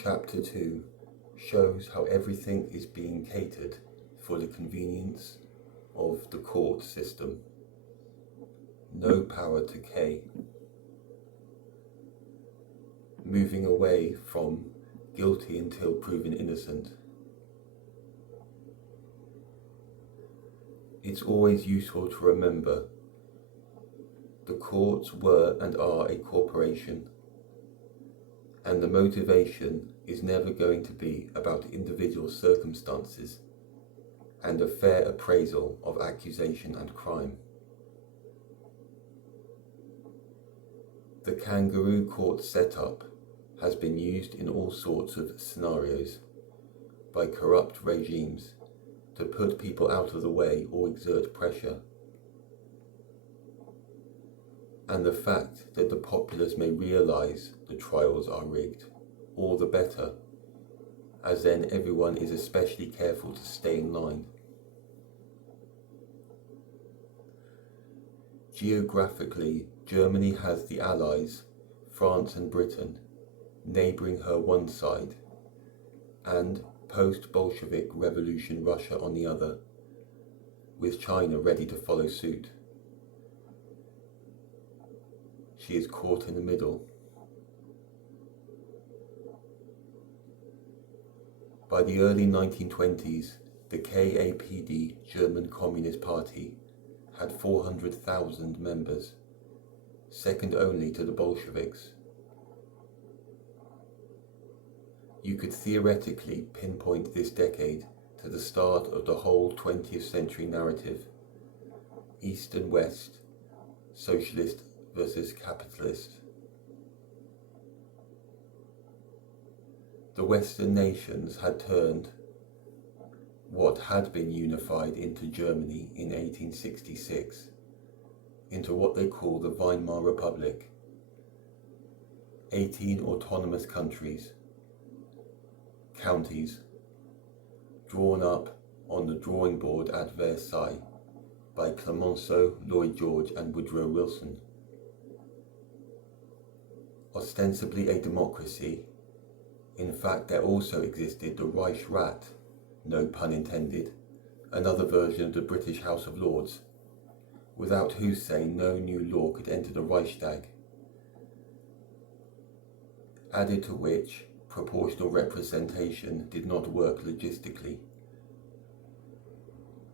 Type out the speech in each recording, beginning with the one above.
Chapter 2 shows how everything is being catered for the convenience of the court system. No power to K. Moving away from guilty until proven innocent. It's always useful to remember the courts were and are a corporation, and the motivation is never going to be about individual circumstances and a fair appraisal of accusation and crime. The kangaroo court setup has been used in all sorts of scenarios by corrupt regimes to put people out of the way or exert pressure. And the fact that the populace may realise the trials are rigged, all the better, as then everyone is especially careful to stay in line. Geographically, Germany has the Allies, France and Britain, neighbouring her one side, and post-Bolshevik revolution Russia on the other, with China ready to follow suit. She is caught in the middle. By the early 1920s, the KAPD, German Communist Party, had 400,000 members, second only to the Bolsheviks. You could theoretically pinpoint this decade to the start of the whole 20th century narrative, East and West, socialist versus capitalist. The Western nations had turned what had been unified into Germany in 1866 into what they call the Weimar Republic, 18 autonomous countries, counties, drawn up on the drawing board at Versailles by Clemenceau, Lloyd George and Woodrow Wilson. Ostensibly a democracy, in fact there also existed the Reichsrat, no pun intended, another version of the British House of Lords, without whose say no new law could enter the Reichstag. Added to which, proportional representation did not work logistically,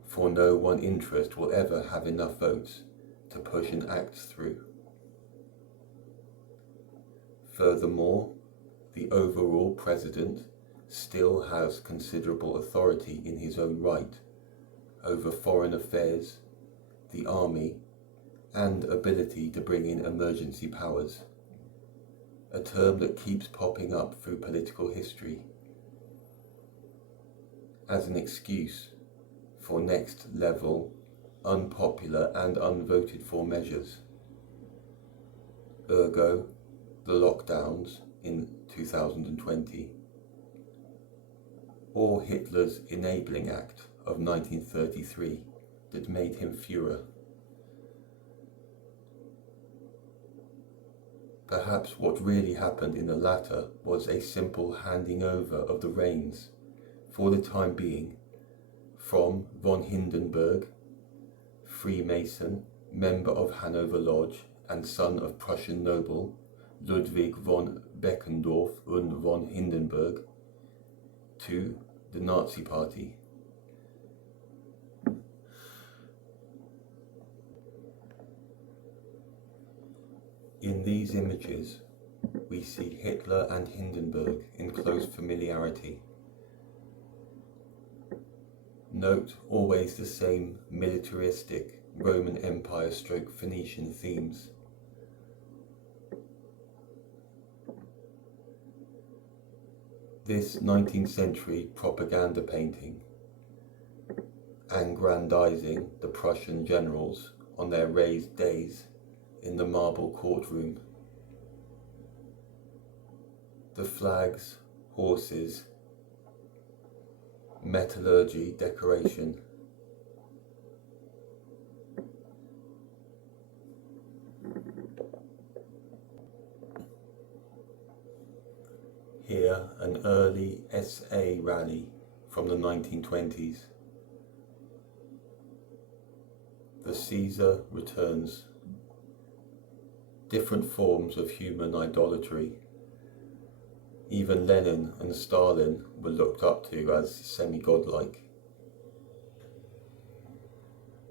for no one interest will ever have enough votes to push an act through. Furthermore, the overall president still has considerable authority in his own right over foreign affairs, the army, and ability to bring in emergency powers, a term that keeps popping up through political history as an excuse for next level, unpopular and unvoted for measures. Ergo, the lockdowns in 2020, or Hitler's Enabling Act of 1933 that made him Führer. Perhaps what really happened in the latter was a simple handing over of the reins, for the time being, from von Hindenburg, Freemason, member of Hanover Lodge and son of Prussian noble Ludwig von Beckendorf und von Hindenburg, to the Nazi Party. In these images, we see Hitler and Hindenburg in close familiarity. Note always the same militaristic Roman Empire / Phoenician themes. This 19th century propaganda painting, aggrandizing the Prussian generals on their raised days in the marble courtroom. The flags, horses, metallurgy, decoration. Here, an early SA rally from the 1920s. The Caesar returns. Different forms of human idolatry. Even Lenin and Stalin were looked up to as semi-godlike.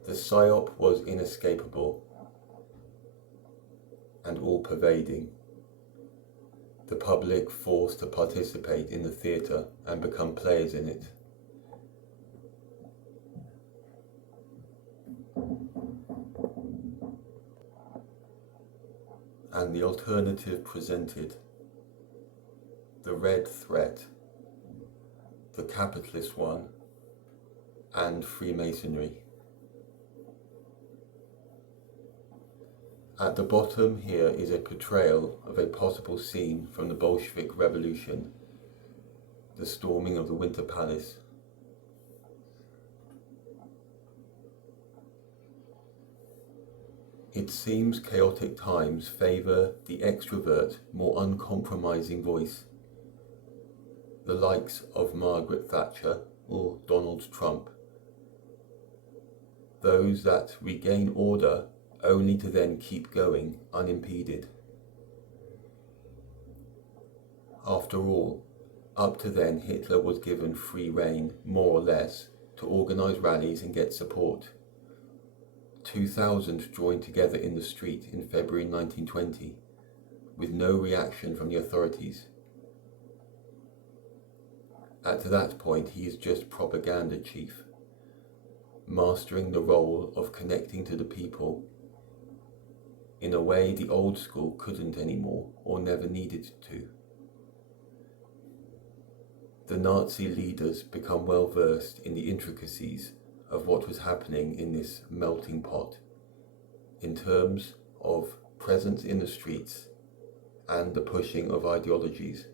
The psyop was inescapable and all-pervading. The public forced to participate in the theatre and become players in it. And the alternative presented, the red threat, the capitalist one, and Freemasonry. At the bottom here is a portrayal of a possible scene from the Bolshevik Revolution, the storming of the Winter Palace. It seems chaotic times favour the extrovert, more uncompromising voice, the likes of Margaret Thatcher or Donald Trump, those that regain order only to then keep going unimpeded. After all, up to then Hitler was given free rein, more or less, to organise rallies and get support. 2,000 joined together in the street in February 1920, with no reaction from the authorities. At that point he is just propaganda chief, mastering the role of connecting to the people in a way the old school couldn't anymore or never needed to. The Nazi leaders become well versed in the intricacies of what was happening in this melting pot, in terms of presence in the streets and the pushing of ideologies